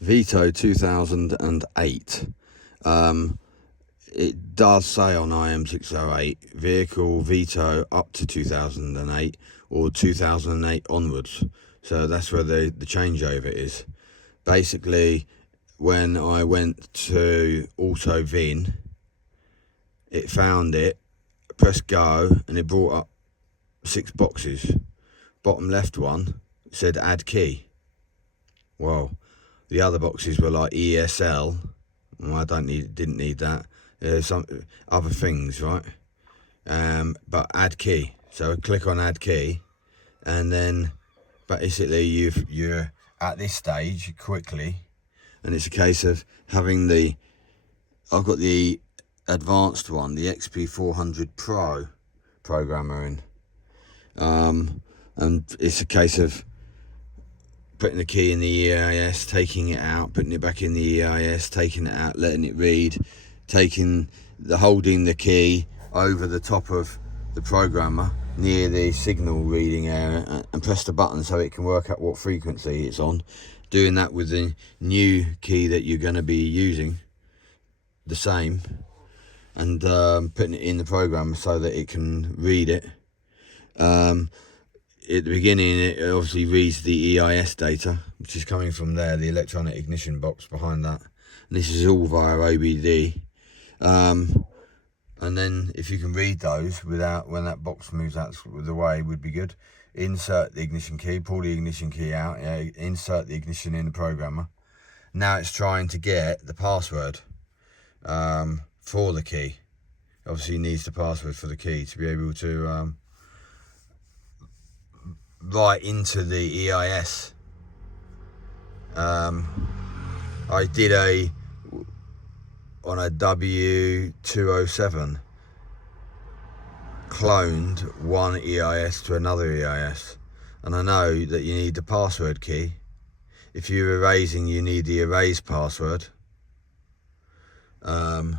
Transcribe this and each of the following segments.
Vito 2008. It does say on im608 vehicle Vito up to 2008 or 2008 onwards, so that's where the changeover is. Basically, when I went to auto VIN, it found it, pressed go, and it brought up 6 boxes. Bottom left one said add key. Well, the other boxes were like ESL. Well, I didn't need that. There's some other things, right? But add key. So I click on add key, and then basically you're at this stage quickly, and it's a case of having I've got the advanced one, the XP400 Pro programmer in, and it's a case of putting the key in the EIS, taking it out, putting it back in the EIS, taking it out, letting it read, holding the key over the top of the programmer near the signal reading area, and press the button so it can work out what frequency it's on. Doing that with the new key that you're going to be using, the same, and putting it in the program so that it can read it. At the beginning, it obviously reads the EIS data, which is coming from there, the electronic ignition box behind that. And this is all via OBD. And then if you can read those without, when that box moves out the way, would be good. Insert the ignition key, pull the ignition key out, insert the ignition in the programmer. Now it's trying to get the password for the key. Obviously it needs the password for the key to be able to write into the EIS. I did on a W207, cloned one EIS to another EIS, and I know that you need the password key. If you're erasing, you need the erase password, the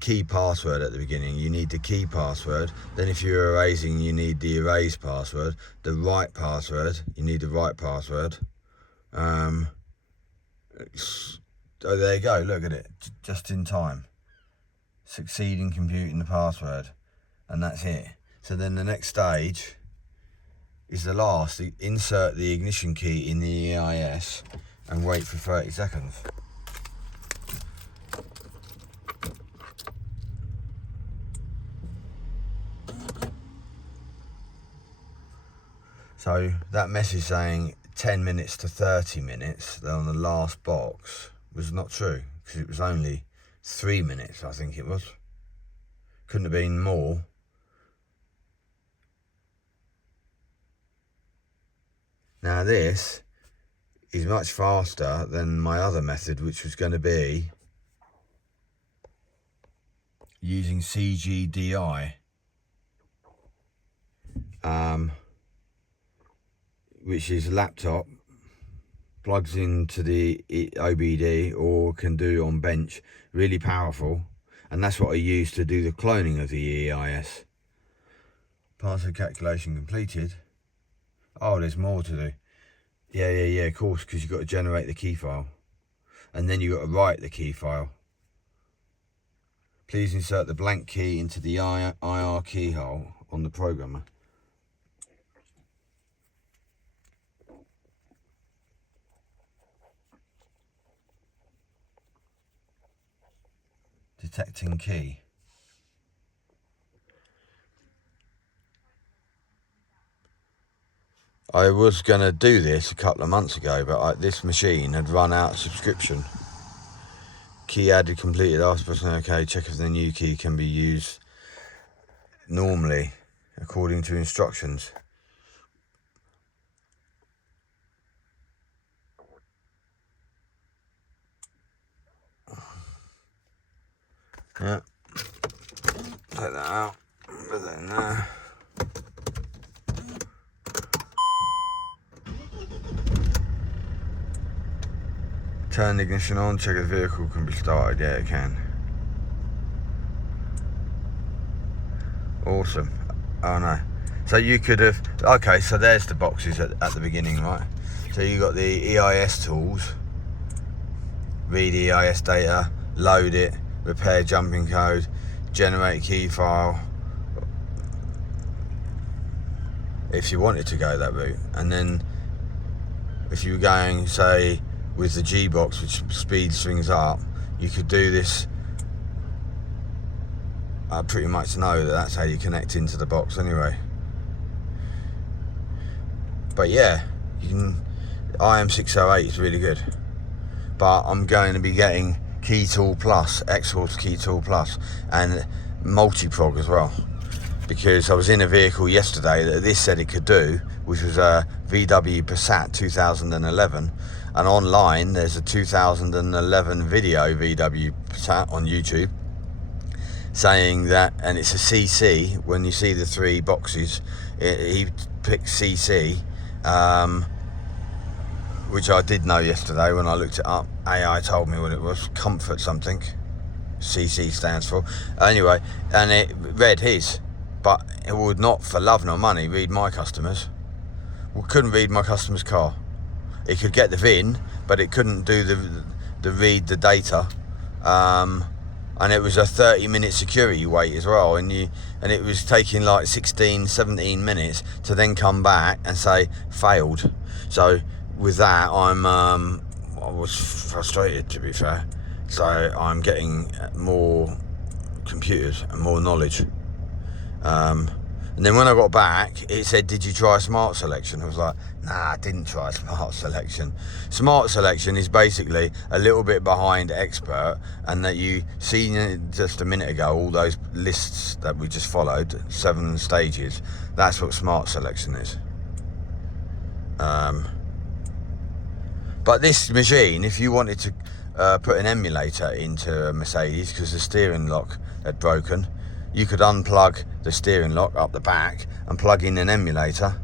key password at the beginning. You need the key password. Then if you're erasing, you need the erase password. The right password, you need the right password. Oh, there you go, look at it, just in time. Succeed in computing the password, and that's it. So then the next stage is the last. Insert the ignition key in the EIS and wait for 30 seconds. So that message saying 10 minutes to 30 minutes on the last box was not true, because it was only 3 minutes, I think it was. Couldn't have been more. Now this is much faster than my other method, which was going to be using CGDI, which is a laptop, plugs into the OBD or can do on bench, really powerful, and that's what I use to do the cloning of the EIS. Password calculation completed. Oh, there's more to do. Yeah, of course, because you've got to generate the key file, and then you've got to write the key file. Please insert the blank key into the IR keyhole on the programmer. Detecting key. I was going to do this a couple of months ago, but this machine had run out of subscription. Key added completed after pressing OK. Check if the new key can be used normally according to instructions. Yeah, take that out, put that in there. Turn the ignition on, check if the vehicle can be started. Yeah, it can. Awesome. Oh no. So you could have, okay, so there's the boxes at the beginning, right? So you got the EIS tools, read EIS data, load it, repair jumping code, generate key file, if you wanted to go that route. And then if you were going, say, with the G box, which speed swings up, you could do this. I pretty much know that that's how you connect into the box anyway. But yeah, you can, im608 is really good. But I'm going to be getting Key Tool Plus, X-Force Key Tool Plus, and multi-prog as well. Because I was in a vehicle yesterday that this said it could do, which was a VW Passat 2011. And online, there's a 2011 video VW Passat on YouTube saying that, and it's a CC. When you see the three boxes, he picked CC, which I did know yesterday when I looked it up. AI told me what it was, comfort something, CC stands for. Anyway, and it read his, but it would not for love nor money read my customers. Well, couldn't read my customer's car. It could get the VIN, but it couldn't do the read the data. And it was a 30-minute security wait as well, and it was taking like 16, 17 minutes to then come back and say failed. So with that, I was frustrated, to be fair. So I'm getting more computers and more knowledge. And then when I got back, it said, did you try Smart Selection? I was like, nah, I didn't try Smart Selection. Smart Selection is basically a little bit behind Expert, and that you seen just a minute ago, all those lists that we just followed, 7 stages. That's what Smart Selection is. But this machine, if you wanted to put an emulator into a Mercedes, because the steering lock had broken, you could unplug the steering lock up the back and plug in an emulator.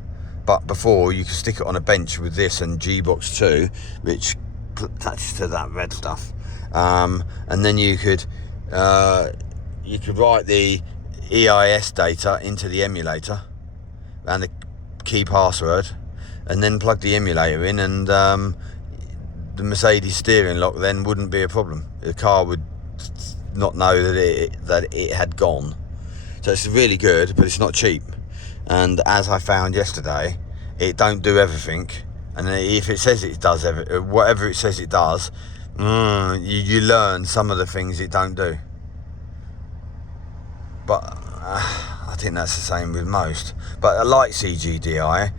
But before, you could stick it on a bench with this and G-Box 2, which attached to that red stuff. And then you could write the EIS data into the emulator and the key password, and then plug the emulator in, and the Mercedes steering lock then wouldn't be a problem. The car would not know that it had gone. So it's really good, but it's not cheap. And as I found yesterday, it don't do everything. And if it says it does whatever it says it does, you learn some of the things it don't do. But I think that's the same with most. But I like CGDI,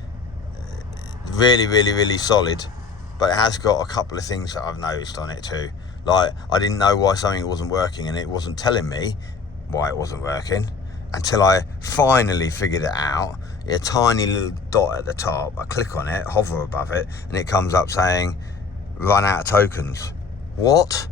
really, really, really solid. But it has got a couple of things that I've noticed on it too. Like, I didn't know why something wasn't working, and it wasn't telling me why it wasn't working until I finally figured it out. A tiny little dot at the top, I click on it, hover above it, and it comes up saying run out of tokens. What?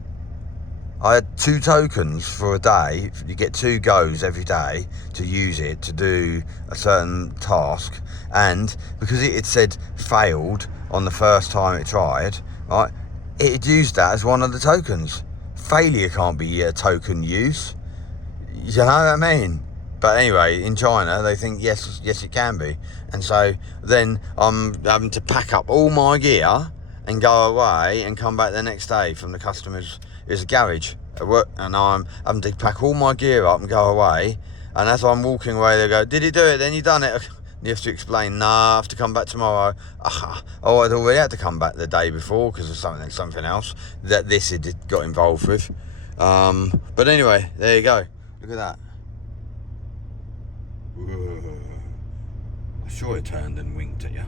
I had 2 tokens for a day. You get 2 goes every day to use it to do a certain task, and because it had said failed on the first time it tried, right, it had used that as one of the tokens. Failure can't be a token use. You know what I mean? But anyway, in China, they think, yes, it can be. And so then I'm having to pack up all my gear and go away and come back the next day from the customer's. There's a garage at work, and I'm having to pack all my gear up and go away. And as I'm walking away, they go, did you do it? Then you done it? You have to explain, nah, I have to come back tomorrow. Oh, I'd already had to come back the day before because of something else that this had got involved with. But anyway, there you go. Look at that. I'm sure it turned and winked at you.